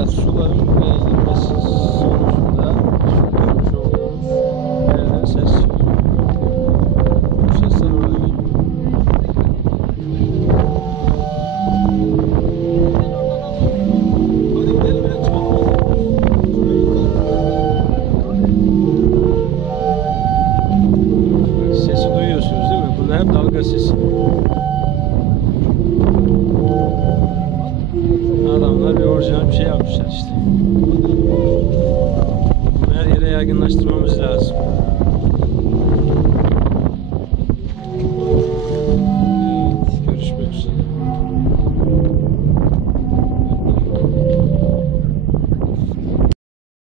Evet, suların buraya girmesi sonucunda şu görmüş olduğunuz yerden ses çıkıyor. Bu sesler oradan geliyor. Sesi duyuyorsunuz değil mi? Burada hep dalga sesi. Adamlar bir orijinal bir şey yapmışlar işte. Bunu her yere yaygınlaştırmamız lazım.